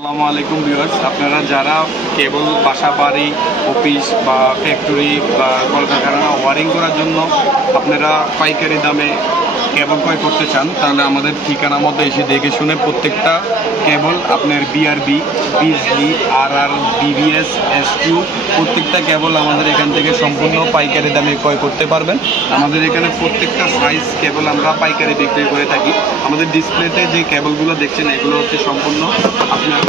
আসসালামু আলাইকুম ভিউয়ার্স, আপনারা যারা কেবল বাসা বাড়ি অফিস বা ফ্যাক্টরি বা কলকারখানা ওয়ারিং করার জন্য আপনারা পাইকারি দামে কেবল ক্রয় করতে চান, তাহলে আমাদের ঠিকানার মধ্যে এসে দেখে শুনে প্রত্যেকটা কেবল আপনার বিআরবি, বিজলি, আর বিবিএস, S2 প্রত্যেকটা কেবল আমাদের এখান থেকে সম্পূর্ণ পাইকারি দামে ক্রয় করতে পারবেন। আমাদের এখানে প্রত্যেকটা সাইজ কেবল আমরা পাইকারি বিক্রি করে থাকি। আমাদের ডিসপ্লেতে যে কেবলগুলো দেখছেন এগুলো হচ্ছে সম্পূর্ণ আপনার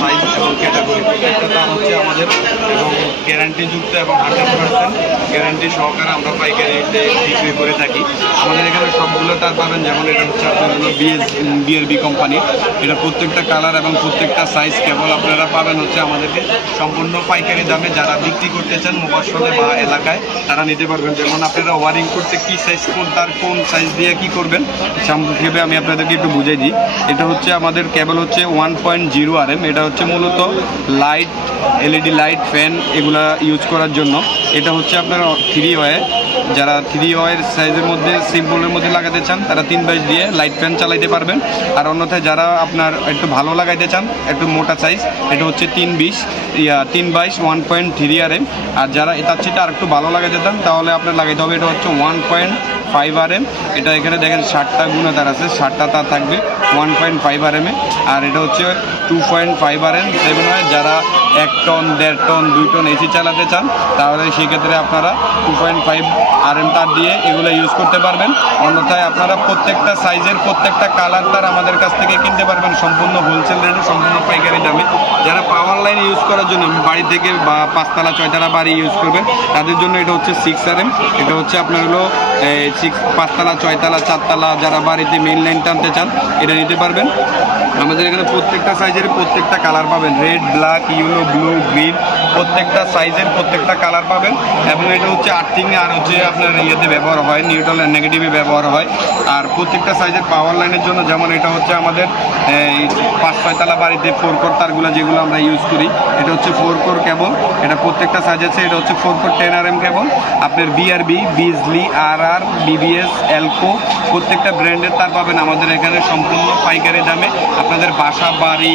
সাইজ এবং ক্যাটাগরি প্রত্যেকটা দাম হচ্ছে আমাদের এবং গ্যারান্টিযুক্ত এবং 100% গ্যারান্টি সহকারে আমরা পাইকারিতে বিক্রি করে থাকি। আমাদের এখানে সবগুলো তার পাবেন, যেমন এটা হচ্ছে আপনার হলো বিআরবি কোম্পানি। এটা প্রত্যেকটা কালার এবং প্রত্যেকটা সাইজ কেবল আপনারা পাবেন হচ্ছে আমাদেরকে সম্পূর্ণ পাইকারি দামে। যারা বিক্রি করতে চান মফস্বলে বা এলাকায় তারা নিতে পারবেন। যেমন আপনারা ওয়ারিং করতে কি সাইজ কোন সাইজ দিয়ে কি করবেন সংক্ষেপে আমি আপনাদেরকে একটু বুঝাই দিই। এটা হচ্ছে আমাদের কেবল হচ্ছে 1.0 RM। এটা হচ্ছে মূলত লাইট, LED লাইট, ফ্যান এগুলা ইউজ করার জন্য। এটা হচ্ছে আপনার 3 ওয়ে, যারা 3 ওয়ের সাইজের মধ্যে সিম্পলের মধ্যে লাগাতে চান তারা 3/22 দিয়ে লাইট ফ্যান চালাইতে পারবেন। আর অন্যথায় যারা আপনার একটু ভালো লাগাইতে চান একটু মোটা সাইজ, এটা হচ্ছে 3/22 1.3 RM। আর যারা এটার চেয়ে আর একটু ভালো লাগাইতে চান তাহলে আপনার লাগাইতে হবে এটা হচ্ছে 1.5 RM। এটা এখানে দেখেন 60টা গুণাতার আছে, 60টা তার থাকবে 1.5 RM এ। আর এটা হচ্ছে 2.5 RM 7 ওয়ে। যারা 1 টন 1.5 টন 2 টন এসি চালাতে চান তাহলে সেক্ষেত্রে আপনারা 2.5 RM তার দিয়ে এগুলো ইউজ করতে পারবেন। অন্যথায় আপনারা প্রত্যেকটা সাইজের প্রত্যেকটা কালার তার আমাদের কাছ থেকে কিনতে পারবেন সম্পূর্ণ হোলসেল রেটে, সম্পূর্ণ পাইকারি দামে। যারা পাওয়ার লাইন ইউজ করার জন্য বাড়ি থেকে বা 5তলা 6তলা বাড়ি ইউজ করবেন তাদের জন্য এটা হচ্ছে 6 RM। এটা হচ্ছে আপনার হলো 5তলা 6তলা 4তলা যারা বাড়িতে মেইন লাইন টানতে চান এটা নিতে পারবেন। আমাদের এখানে প্রত্যেকটা সাইজের প্রত্যেকটা কালার পাবেন, red, black, yellow, blue, green প্রত্যেকটা সাইজের প্রত্যেকটা কালার পাবেন। এবং এটা হচ্ছে আর্থিং আর হচ্ছে আপনার ইয়েতে ব্যবহার হয়, নিউট্রাল আর নেগেটিভে ব্যবহার হয়। আর প্রত্যেকটা সাইজের পাওয়ার লাইনের জন্য, যেমন এটা হচ্ছে আমাদের 5-6তলা বাড়িতে 4 কোর তারগুলো যেগুলো আমরা ইউজ করি, এটা হচ্ছে 4 কোর কেবল। এটা প্রত্যেকটা সাইজ আছে। এটা হচ্ছে 4 কোর 10 RM কেবল। আপনার বিআরবি, বিজলি, আর বিবিএস, এলকো প্রত্যেকটা ব্র্যান্ডের তার পাবেন আমাদের এখানে সম্পূর্ণ পাইকারি দামে। আপনাদের বাসা বাড়ি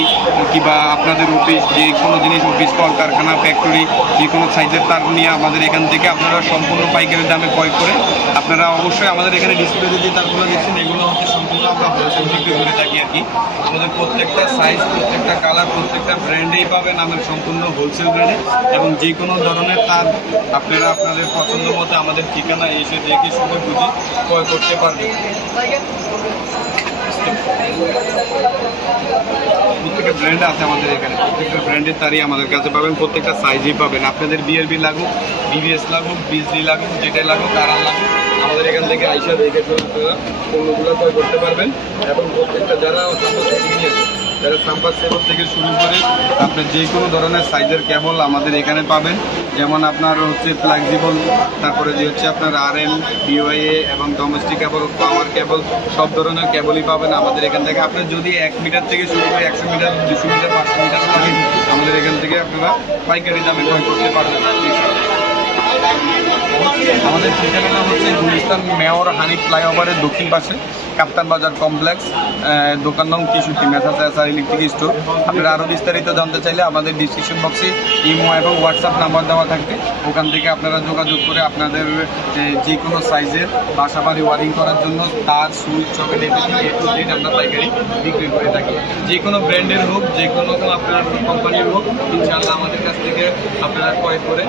কিংবা আপনাদের অফিস, যে কোনো জিনিস অফিস কলকারখানা ফ্যাক্টরি যে কোনো সাইজের তার নিয়ে আমাদের এখান থেকে আপনারা সম্পূর্ণ পাইকারি দামে ক্রয় করে আপনারা অবশ্যই আমাদের এখানে ডিসপ্লেতে যে তারগুলো দেখছেন এগুলো হচ্ছে সম্পূর্ণ আমরা হোলসেল বিক্রি করে থাকি আর কি। আমাদের প্রত্যেকটা সাইজ প্রত্যেকটা কালার প্রত্যেকটা ব্র্যান্ডেই পাবেন আমাদের সম্পূর্ণ হোলসেল রেটে। এবং যে কোনো ধরনের তার আপনারা আপনাদের পছন্দ মতো আমাদের ঠিকানা এসে দেখে শুনে বুঝে ক্রয় করতে পারবেন। প্রত্যেকটা ব্র্যান্ড আছে আমাদের এখানে, প্রত্যেকটা ব্র্যান্ডের তারই আমাদের কাছে পাবেন, প্রত্যেকটা সাইজই পাবেন। আপনাদের বিআরবি লাগুক, বিবিএস লাগুক, বিজলি লাগুক, যেটাই লাগুক, কারার লাগুক আমাদের এখান থেকে আইসা দেখে আপনারা পণ্যগুলো ক্রয় করতে পারবেন। এবং প্রত্যেকটা যারা সাম্পার থেকে শুরু করে আপনার যে কোনো ধরনের সাইজের কেবল আমাদের এখানে পাবেন। যেমন আপনার হচ্ছে ফ্লেক্সিবল, তারপরে যে হচ্ছে আপনার RM, BOA এবং ডোমেস্টিক কেবল, পাওয়ার কেবল সব ধরনের কেবলই পাবেন আমাদের এখান থেকে। আপনার যদি 1 মিটার থেকে শুরু করে 100 মিটার, 200 মিটার, 500 মিটার লাগেন আমাদের এখান থেকে আপনারা পাইকারি দামে ক্রয় করতে পারবেন। আমাদের ঠিকানা হচ্ছে গুলিস্তান মেয়র হানিফ ফ্লাইওভারের দক্ষিণ পাশে কাপ্তান বাজার কমপ্লেক্স, দোকান নং 63, মেসার্স SR ইলেকট্রিক স্টোর। আপনারা আরও বিস্তারিত জানতে চাইলে আমাদের ডিসক্রিপশন বক্সে ইমো এবং হোয়াটসঅ্যাপ নাম্বার দেওয়া থাকবে, ওখান থেকে আপনারা যোগাযোগ করে আপনাদের যে কোনো সাইজের বাসা বাড়ি ওয়ারিং করার জন্য তার switch socket everything A to Z আমরা পাইকারি বিক্রি করে থাকি। যে কোনো ব্র্যান্ডের হোক, যে কোনো আপনার কোম্পানির হোক, ইনশাআল্লাহ আমাদের কাছ থেকে আপনারা ক্রয় করে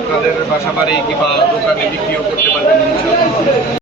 আপনাদের বাসা বাড়ি কিংবা দোকানে বিক্রিও করতে পারবেন ইনশাআল্লাহ।